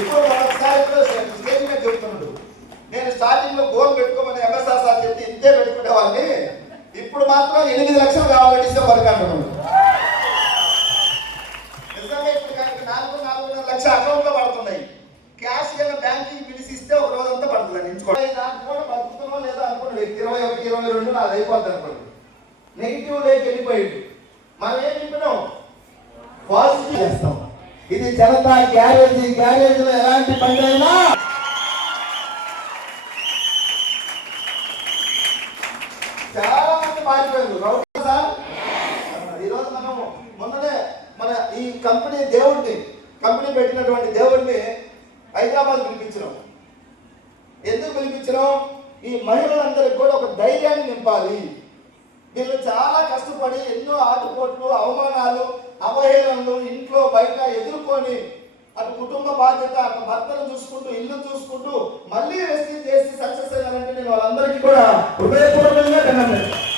ఇప్పుడు మన కూడా స్టేజ్ మీద చెప్తున్నాడు. నేను స్టార్టింగ్లో గోల్ పెట్టుకోమని ఎంఎస్ఆర్ సార్ చెప్తే ఇంతే పెట్టుకునేవాడిని ఇప్పుడు మాత్రం ఎనిమిది లక్షలు కావాలి డిసెంబర్ అంటున్నాడు నిజంగా ఇప్పుడు కనుక నాలుగు నాలుగున్నర లక్ష అకౌంట్లో పడుతున్నాయి. క్యాష్గా బ్యాంకింగ్ పిలిచి ఇస్తే ఒక రోజు అంతా పడుతుంది ఎంచుకోండి దాంట్లో కూడా బతుకుతున్నాం లేదా అనుకున్న వ్యక్తి? ఇరవై ఒకటి ఇరవై రెండు నాది అయిపోద్ది అనుకోండి. నెగిటివ్ లేక వెళ్ళిపోయింది. మనం ఏం నింపినాం పాజిటివ్ చేస్తాం. ఇది జనతా గ్యారేజ్ గ్యారేజ్ చాలా మంది మారిపోయారు రౌడీ సార్? ఈరోజు మనం మొన్ననే మన ఈ కంపెనీ దేవుడిని కంపెనీ పెట్టినటువంటి దేవుడిని హైదరాబాద్ పిలిపించినాం. ఎందుకు పిలిపించినాం? ఈ మహిళలందరికీ కూడా ఒక ధైర్యాన్ని నింపాలి. వీళ్ళు చాలా కష్టపడి ఎన్నో ఆటుపోట్లు అవమానాలు అవహేళనలు ఇంట్లో బయట ఎదుర్కొని అటు కుటుంబ బాధ్యత అటు భర్తను చూసుకుంటూ ఇల్లు చూసుకుంటూ మళ్ళీ రెస్క్యూ చేసి హృదయపూర్వకంగా దండం పెట్టాలి